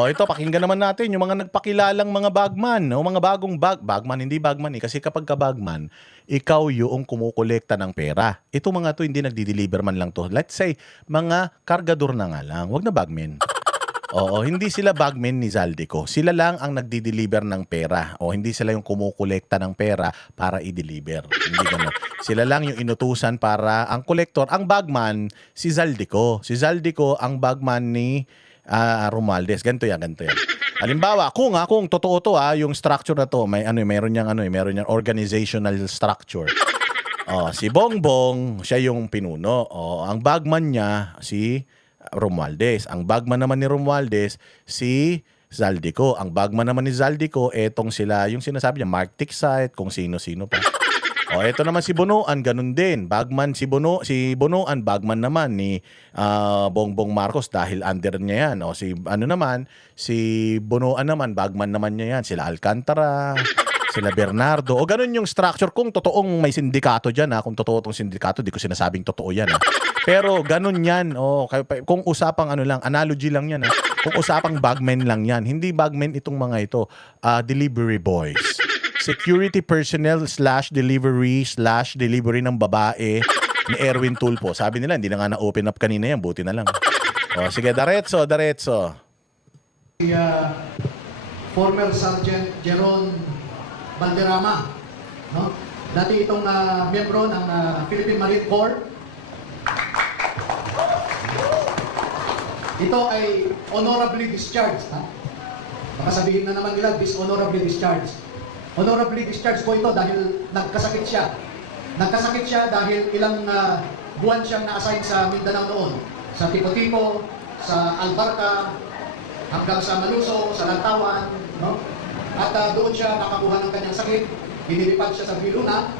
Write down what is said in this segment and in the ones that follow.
O ito, pakinggan naman natin yung mga nagpakilalang mga bagman, o mga bagong bagman, hindi bagman kasi kapag ka bagman, ikaw yung kumukolekta ng pera. Ito mga to hindi nagdi-deliver man lang to. Let's say, mga kargador na nga lang, wag na bagmen. Oo, hindi sila bagmen ni Zaldico. Sila lang ang nagdi-deliver ng pera. O hindi sila yung kumukolekta ng pera para i-deliver. Hindi ganun. Sila lang yung inutusan para ang kolektor, ang bagman, si Zaldico. Si Zaldico ang bagman ni Romualdez. Ganito yan, ganito yan. Halimbawa, kung totoo to yung structure na to, meron yang organizational structure. Si Bongbong, siya yung pinuno. Ang bagman niya si Romualdez. Ang bagman naman ni Romualdez si Zaldico. Ang bagman naman ni Zaldico, etong sila, yung sinasabi niya, Mark Tiksait, kung sino-sino pa. Ito naman si Bonoan, ganun din. Bagman si Bonoan, bagman naman ni Bongbong Marcos dahil under niya yan. Si Bonoan naman, bagman naman niya yan. Sila Alcantara, sila Bernardo. Ganun yung structure. Kung totoong may sindikato dyan, kung totoo tong sindikato, di ko sinasabing totoo yan. Pero ganun yan. Kung usapang analogy lang yan. Kung usapang bagmen lang yan. Hindi bagmen itong mga ito. Delivery boys. Security personnel /delivery ng babae ni Erwin Tulfo. Sabi nila, hindi na nga na-open up kanina yan. Buti na lang. Sige, diretso. Former Sergeant Jeron Valderrama. No? Dati itong miyembro ng Philippine Marine Corps. Ito ay honorably discharged. Baka sabihin na naman nila, dishonorably discharged. Honorably discharged po ito dahil nagkasakit siya. Nagkasakit siya dahil ilang buwan siyang na-assign sa Mindanao noon. Sa Tipo-Tipo, sa Albarca, hanggang sa Maluso, sa Lantawan. No? At doon siya nakakuha ng kanyang sakit. Inilipad siya sa Viluna.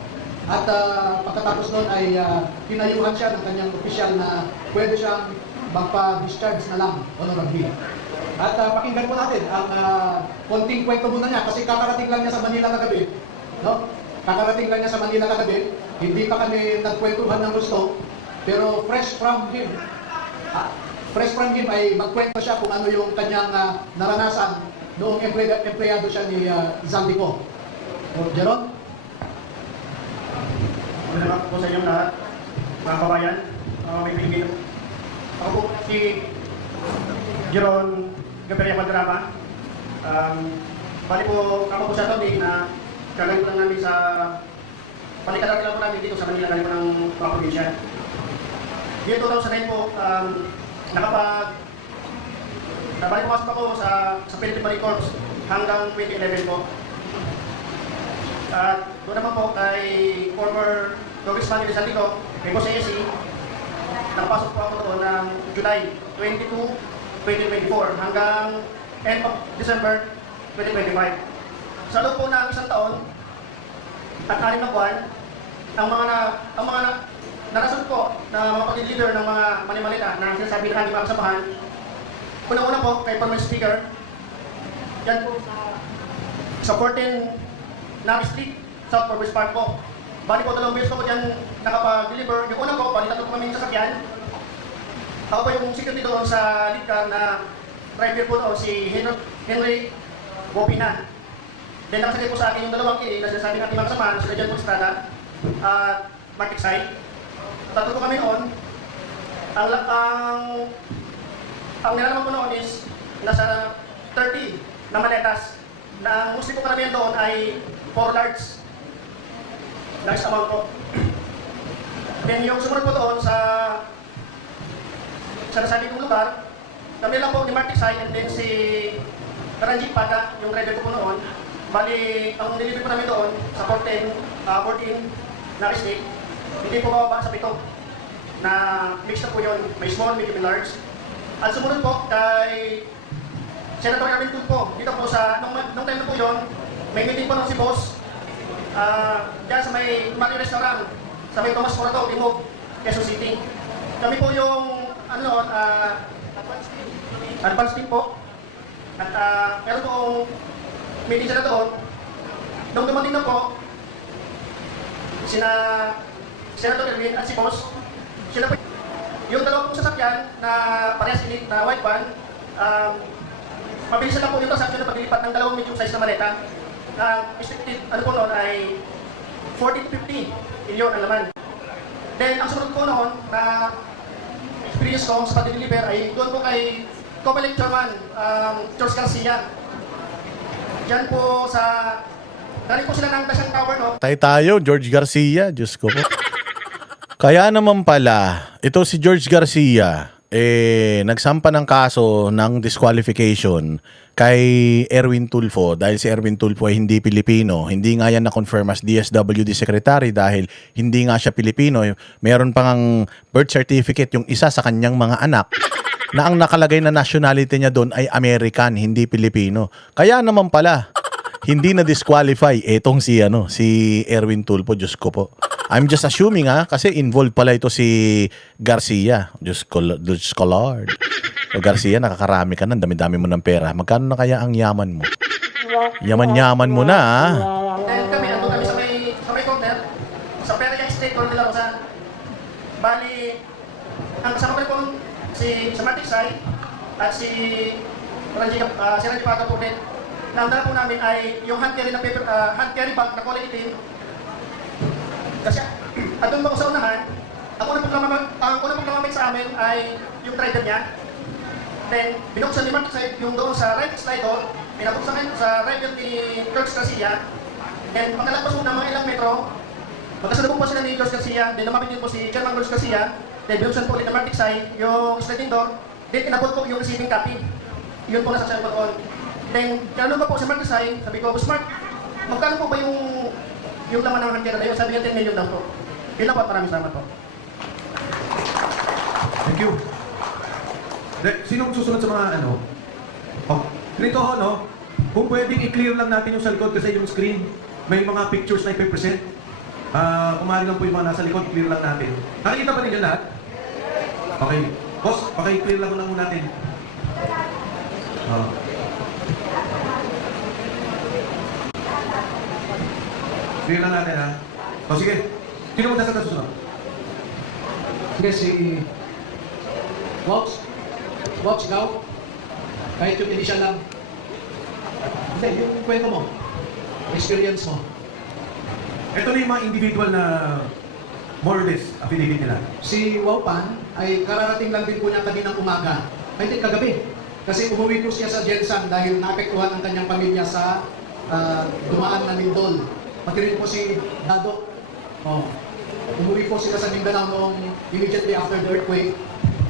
At pagkatapos noon ay pinayuhan siya ng kanyang opisyal na pwede siyang magpa-discharge na lang honorably. At pakinggan po natin ang konting kwento muna niya kasi kakarating lang niya sa Manila kagabi. No? Kakarating lang niya sa Manila kagabi. Hindi pa kami nagkwentuhan ng gusto. Pero fresh from him ay magkwento siya kung ano yung kanyang naranasan noong empleyado siya ni Zaldico. Jeron? Magandang po sa inyong lahat, mga kabayan, may Pilipino. Ako po si Jeron Gabriel Valderrama. Bali po, ako po sa topic na gagawin lang namin sa palikatan lang po namin dito sa Manila, galing po ng mga probinsya. Dito raw sa po, nabalik pumasok ako sa Philippine Marine Corps hanggang 2011 po. At doon naman po kay former Congressman ni Zaldico, kay Boss AC, nakapasok po ako doon ng July 22, 2024 hanggang end of December 2025. Sa loob po ng isang taon at 6 na buwan, ang mga narasan po na mga pag-leader ng mga mali-malita na sinasabi na ating mga kasamahan, unang-una po kay former speaker, yan po sa 14 Nari Street, South Forbes Park po. Bali po, 2 beses po dyan nakapag-deliver. Yung una po, bali 3 po kami sa sakyan. Ako po yung security doon sa lead car na driver po doon, si Henry Bopina. Then nakasakay po sa akin yung 2 kili na sinasabi natin mga kasamahan, sila dyan po sa Strada at Mark Tiksait. 3 po kami noon. Ang nilalaman po noon is nasa 30 na maletas na ang mostly po karamihan doon ay 4 large amount po. Then yung sumunod po doon sa nasabi kong lugar, kami lang po ni Mark Tiksait and then si Ranjit Paga, yung driver ko po noon. Bali, ang nilibig po namin doon sa 14 na estate, hindi po bababa sa 7 na mix na po yun, may small, medium, and large. At sumunod po kay Senator Erwin Tulfo, dito po sa, nung time na po yun, may meeting po ng si Boss, dyan sa may Mario Restaurant, sa may Tomas Morato, Timog, Quezon City. Kami po yung, advance team po. At meron pong meeting sila doon. Nung dumating na po, sina Senator Erwin at si Boss, sila po yung 2 sasakyan na parehas init na white van, mabilis lang po yung transaction na paglilipat ng dalawang medium size na maleta. Na expected, ano po noon ay 40 to 50 milyon ang laman. Then, ang sumunod po noon na experience ko sa pag-deliver ay doon po kay Comelec Chairman, George Garcia. Diyan po sa, galing po sila ng Dasyang Tower, no? Tayo, George Garcia, Diyos ko po. Kaya naman pala, ito si George Garcia, nagsampa ng kaso ng disqualification kay Erwin Tulfo dahil si Erwin Tulfo ay hindi Pilipino. Hindi nga yan na-confirm as DSWD Secretary dahil hindi nga siya Pilipino. Meron pang ang birth certificate yung isa sa kanyang mga anak na ang nakalagay na nationality niya doon ay American, hindi Pilipino. Kaya naman pala, hindi na disqualify etong si Erwin Tulfo, Diyos ko po. I'm just assuming kasi involved pala ito si Garcia. Diyos ko Lord. O Garcia, nakakarami ka na, dami-dami mo ng pera. Magkano na kaya ang yaman mo? Yaman-yaman mo na Then kami, ando kami sa may corner, sa Periac State Corner nila Rosan. Bali, ang kasama ko po si Matic Sai at si Ranji Pato po din. Na ang dala po namin ay yung hand carry na paper, hand carry bag na kulay itim. Kasi atong ako sa unahan, ang unang paglamamit sa amin ay yung rider niya. Then, binuksan ni Matic Sai yung doon sa right side door, pinabuksan ngayon sa rider ni George Garcia. Then, pagkalagpas po ng mga ilang metro, magkasalubong po sila ni George Garcia, then lumapit din po si Chairman George Garcia, then binuksan po ulit ng Matic Sai yung sliding door, then inabot po yung receiving copy. Yun po nasaksyan ko doon. Then, kano ba po si Matic Sai, sabi ko, Smart, magkano po ba yung laman ng hangkera na yun? Sabi niya 10 million lang po. Yun lang po, maraming salamat po. Thank you. Sinong susunod sa mga ano? Oh, ganito ho, no? Kung pwedeng i-clear lang natin yung sa likod kasi yung screen, may mga pictures na ipipresent. Kumari lang po yung mga nasa likod, clear lang natin. Nakikita ba ninyo lahat? Okay. Boss, paki-clear lang muna natin. Clear lang natin, ha? O, sige. Sino mo nasa susunod? Sige, si Wox, ikaw? Kahit yung initial lang. Hindi, yung kwento mo. Experience mo. Ito na yung mga individual na more or less affidavit nila. Si Waupan ay kararating lang din po niya kaninang umaga. Ay, hindi, kagabi. Kasi umuwi po siya sa Jensan dahil naapektuhan ang kanyang pamilya sa dumaan na lindol. Pati rin po si Dado. Umuwi po sila sa Mindanao noong immediately after the earthquake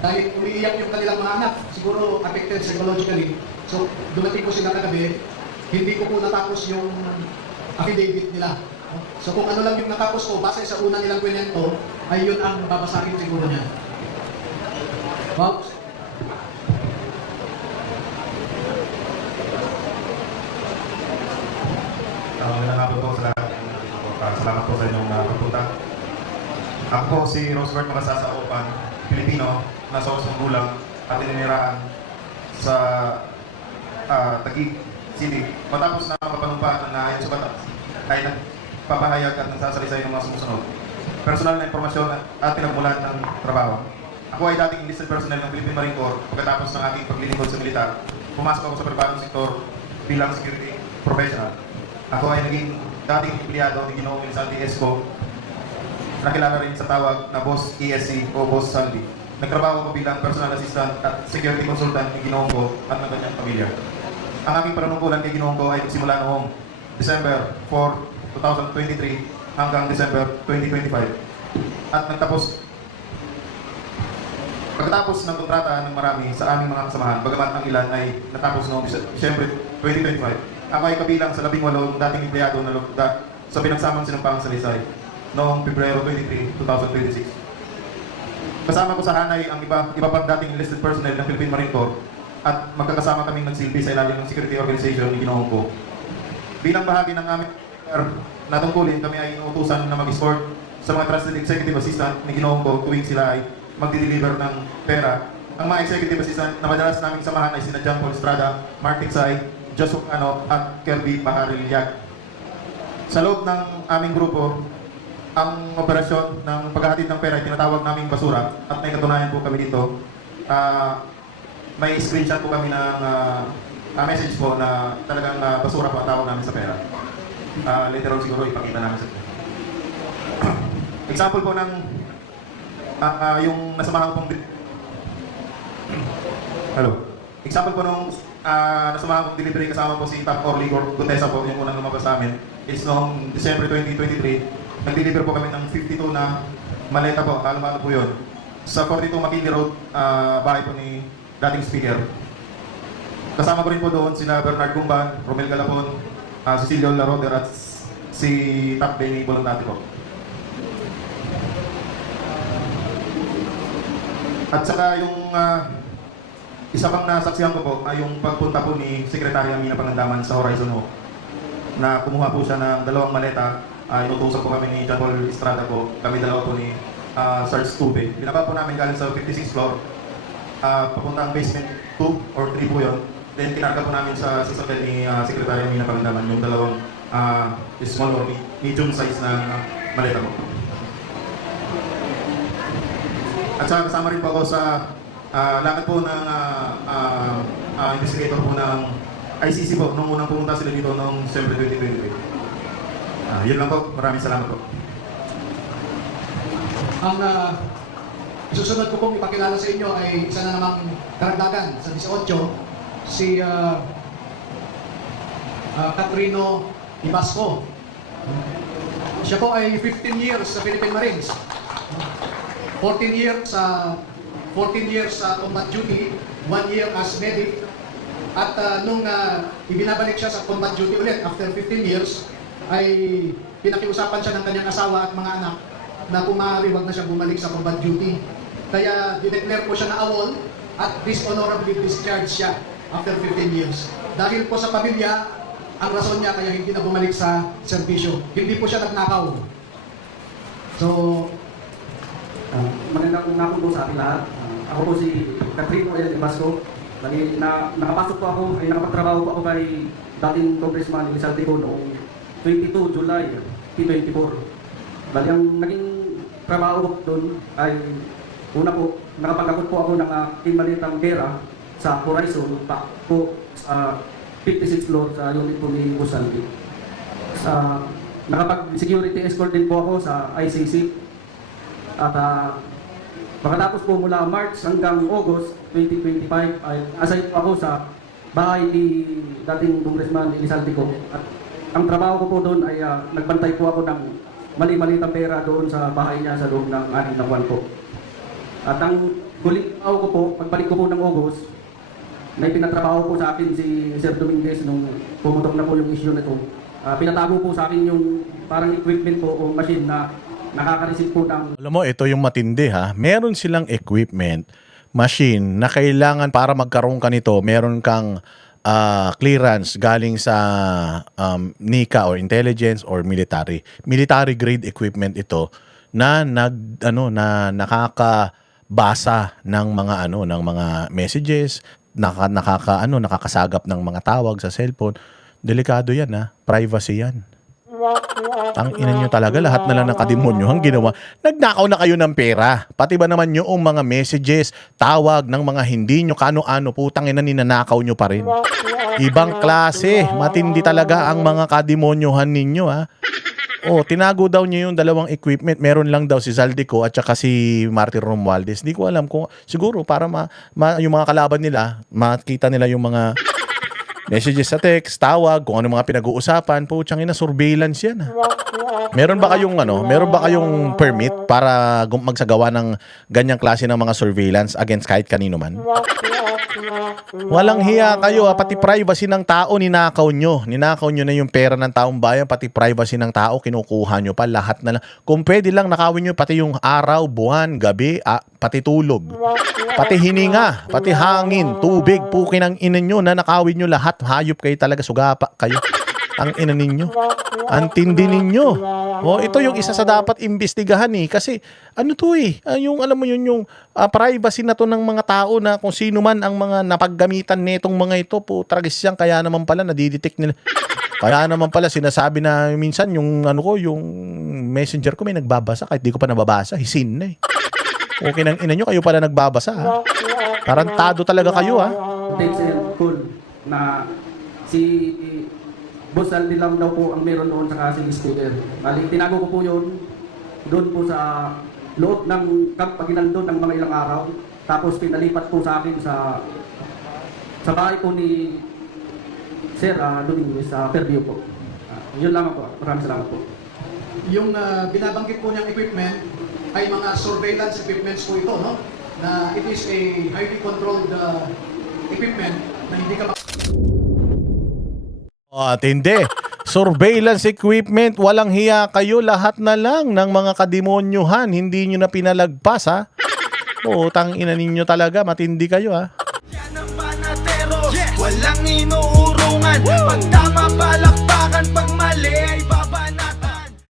dahil umiiyak yung kanilang mga anak. Siguro affected psychologically. So, dumating po sila kagabi. Hindi ko po natapos yung affidavit nila. So, kung ano lang yung natapos ko, base sa una nilang kwento, ay yun ang babasakin siguro niya. Wow. Magandang hapon po sa lahat. Salamat po sa inyong pagpunta. Ako po si Rosebert Makasasa Opan, Pilipino, nasa Osong Gulang at ininiraan sa Taguig City. Matapos na mapanumpa na ayon sa batas, ay nagpapahayag at nagsasalisay ng mga sumusunod. Personal na impormasyon at pinagmulan ng trabaho. Ako ay dating enlisted personnel ng Philippine Marine Corps. Pagkatapos ng aking paglilingkod sa militar, pumasok ako sa pribadong sektor bilang security professional. Ako ay naging dating empleyado ni Ginoong Saldi Esco, nakilala rin sa tawag na Boss ESC o Boss Saldi. Nagtrabaho ako bilang personal assistant at security consultant ni Ginoong ko at ng kanyang pamilya. Ang aking panunungkulan kay Ginoong ko ay nagsimula noong December 4, 2023 hanggang December 2025. At pagkatapos ng kontrata ng marami sa aming mga kasamahan, bagamat ang ilan ay natapos noong Disyembre 2025, ako ay kabilang sa 18 dating empleyado na sa pinagsamang sinumpang Salisay noong Pebrero 23, 2026. Kasama ko sa hanay ang iba pang dating enlisted personnel ng Philippine Marine Corps at magkakasama kaming nagsilbi sa ilalim ng security organization ni Ginoong ko. Bilang bahagi ng aming natungkulin, kami ay inuutusan na mag-escort sa mga trusted executive assistant ni Ginoong ko tuwing sila ay magdi-deliver ng pera. Ang mga executive assistant na madalas naming samahan ay sina John Paul Estrada, Mark Tiksay, Joshua Cano at Kirby Bahariliag. Sa loob ng aming grupo, ang operasyon ng paghahatid ng pera ay tinatawag naming basura at may katunayan po kami dito. May screenshot po kami ng message po na talagang basura po ang tawag namin sa pera. Later on siguro ipakita namin sa inyo. Example po ng yung nasamahan pong Hello. Example po nung nasamahan kong delivery kasama po si Top Orly Gutesa po, yung unang lumabas sa amin, is noong December 2023, nag-deliver po kami ng 52 na maleta po, halo-halo po yun. Sa 42 McKinney Road, bahay po ni dating speaker. Kasama ko rin po doon sina Bernard Gumban, Romel Galapon, Cecilio Laroder at si Top Benny Bolondati po. At saka yung isa pang nasaksihan ko po ay yung pagpunta po ni Secretary Amina Pangandaman sa Horizon Hope na kumuha po siya ng 2 maleta. Inutusan po kami ni John Paul Estrada po, kami dalawa po ni Sarge Tube. Binaba po namin galing sa 56th floor, papuntang basement 2 or 3 po yun. Then kinarga po namin sa sasakyan ni Secretary Amina Pangandaman yung 2 small or medium size na maleta po. At saka kasama rin po ako sa lakad po ng investigator po ng ICC po nung unang pumunta sila dito noong December 2023. Yun lang po. Maraming salamat po. Ang susunod ko pong ipakilala sa inyo ay isa na namang karagdagan sa 18, si Catrino Ibasco. Siya po ay 15 years sa Philippine Marines. 14 years sa combat duty, 1 year as medic. At nung ibinabalik siya sa combat duty ulit after 15 years, ay pinakiusapan siya ng kanyang asawa at mga anak na kung maaari wag na siya bumalik sa combat duty. Kaya dineclare po siya na AWOL at dishonorably discharged siya after 15 years. Dahil po sa pamilya, ang rason niya kaya hindi na bumalik sa serbisyo. Hindi po siya nagnakaw. So, magandang umaga po sa ating lahat. Ako po si Catrino Ibasco. Nakapasok po ako, nakapagtrabaho po ako kay dating Congressman Elizalde ko noong 22 July 2024. Bali, ang naging trabaho ko doon ay una po, nakapagakot po ako ng aking malitang gera sa Horizon, po 56 floor sa unit po ni Busaldi. Nakapag-security escort din po ako sa ICC. At pagkatapos po mula March hanggang August 2025 ay assign po ako sa bahay ni dating Congressman Elizalde ko. At ang trabaho ko po doon ay nagbantay po ako ng mali-malitang pera doon sa bahay niya sa loob ng 6 na buwan po. At ang huling trabaho ko po, pagbalik ko po ng August, may pinatrabaho po sa akin si Sir Dominguez nung pumutok na po yung issue na ito. Pinatago po sa akin yung parang equipment po o machine na nakaka-receive po ng... Alam mo, ito yung matindi ha. Meron silang equipment, machine, na kailangan para magkaroon ka nito, meron kang clearance galing sa NICA or intelligence or military. Military grade equipment ito na nakakabasa ng mga messages, nakakasagap ng mga tawag sa cellphone. Delikado yan ha. Privacy yan. Ang ina nyo talaga, lahat na lang ng kademonyo ang ginawa. Nagnakaw na kayo ng pera. Pati ba naman yung mga messages, tawag ng mga hindi nyo kano-ano, putang ina, ninanakaw nyo pa rin. Ibang klase. Matindi talaga ang mga kademonyohan ninyo ha. Tinago daw niyo yung 2 equipment. Meron lang daw si Zaldico at saka si Martin Romualdez. Hindi ko alam kung siguro para yung mga kalaban nila, makita nila yung mga messages sa text, tawag, kung ano mga pinag-uusapan, putsang ina, surveillance yan. Meron ba kayong permit para magsagawa ng ganyang klase ng mga surveillance against kahit kanino man? Walang hiya kayo, pati privacy ng tao ninakaw nyo. Ninakaw nyo na yung pera ng taong bayan, pati privacy ng tao kinukuha nyo pa, lahat na lang. Kung pwede lang nakawin nyo pati yung araw, buwan, gabi, pati tulog, pati hininga, pati hangin, tubig, pukin ang ina nyo na nakawin nyo lahat. Hayop kayo talaga, sugapa kayo. Ang ina ninyo. Ang tindi ninyo. Ito yung isa sa dapat imbestigahan kasi yung alam mo yung privacy na to ng mga tao na kung sino man ang mga napaggamitan netong mga ito po, tragis yan, kaya naman pala nadidetect nila. Kaya naman pala sinasabi na minsan yung yung messenger ko may nagbabasa kahit di ko pa nababasa, hisin na Okay ng ina nyo, kayo pala nagbabasa ha. Tarantado talaga kayo ha. Text and call. na si Boss Alvin lang daw po ang meron doon sa si scooter. Bali, tinago ko po yun doon po sa loob ng Camp Aguinaldo ng mga ilang araw. Tapos pinalipat po sa akin sa bahay po ni Sir Dominguez sa Fairview po. Yun lang po. Maraming salamat po. Yung binabanggit po niyang equipment ay mga surveillance equipments po ito, no? Na it is a highly controlled equipment na hindi ka At hindi. Surveillance equipment, walang hiya kayo, lahat na lang ng mga kademonyuhan, hindi nyo na pinalagpas, ha? Oo, tangina ninyo talaga, matindi kayo, ha? Yan ang panatero, walang inuurungan. Pag tama palakpakan, pag